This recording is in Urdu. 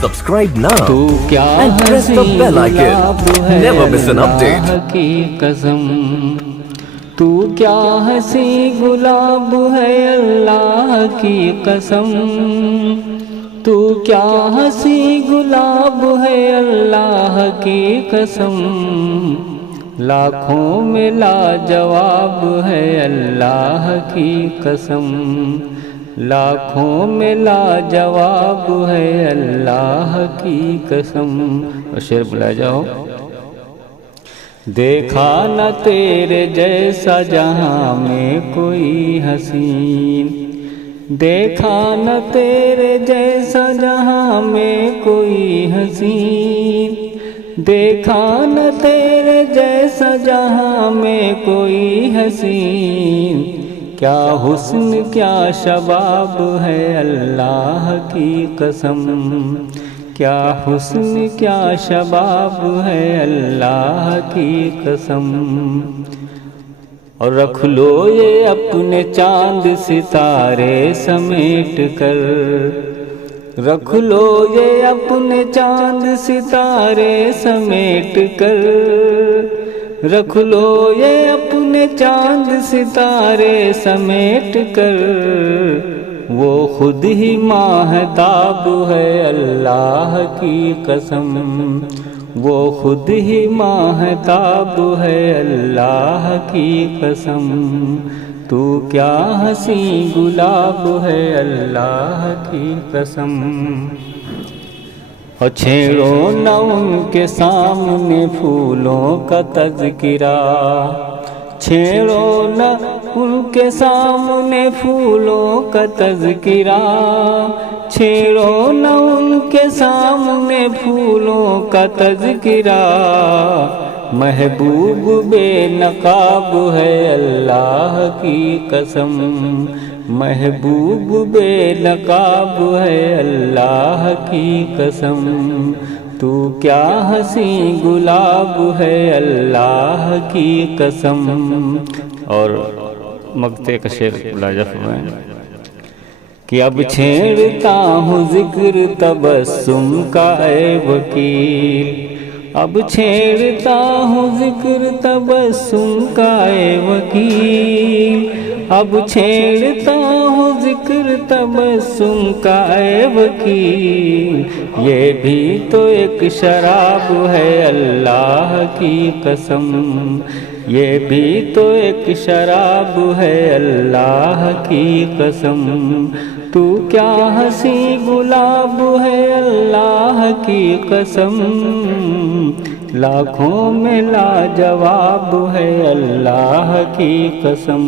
Subscribe now تو کیا and press the bell icon. Never miss an update. اللہ کی قسم تو کیا ہنسی گلاب ہے اللہ کی قسم تو کیا ہنسی گلاب ہے اللہ کی قسم لاکھوں میں لاجواب ہے اللہ کی قسم لاکھوں میں لاجواب ہے اللہ کی قسم اور شعر بلا جاؤ دیکھا نہ تیرے جیسا جہاں میں کوئی حسین دیکھا نہ تیرے جیسا جہاں میں کوئی حسین دیکھا نہ تیرے جیسا جہاں میں کوئی حسین کیا حسن کیا شباب ہے اللہ کی قسم کیا حسن کیا شباب ہے اللہ کی قسم اور رکھ لو یہ اپنے چاند ستارے سمیٹ کر رکھ لو یہ اپنے چاند ستارے سمیٹ کر رکھ لو یہ اپنے چاند ستارے سمیٹ کر وہ خود ہی ماہتاب ہے اللہ کی قسم وہ خود ہی ماہتاب ہے اللہ کی قسم تو کیا ہنسی گلاب ہے اللہ کی قسم اور چھیڑو نہ ان کے سامنے پھولوں کا تذکرہ چھیڑو نہ ان کے سامنے پھولوں کا تذکرہ چھیڑو نہ ان کے سامنے پھولوں کا تذکرہ محبوب بے نقاب ہے اللہ کی قسم محبوب بے نقاب ہے اللہ کی قسم تو کیا ہنسی گلاب ہے اللہ کی قسم اور مقطع کا شعر لاجا فرمائیں کہ اب چھیڑتا ہوں ذکر تبسم کا اے وکیل اب چھیڑتا ہوں ذکر تبسم کا اے وکیل اب چھیڑتا ہوں ذکر تبسم کا اے وکیل یہ بھی تو ایک شراب ہے اللہ کی قسم یہ بھی تو ایک شراب ہے اللہ کی قسم تو کیا ہنسی گلاب ہے اللہ کی قسم لاکھوں میں لاجواب ہے اللہ کی قسم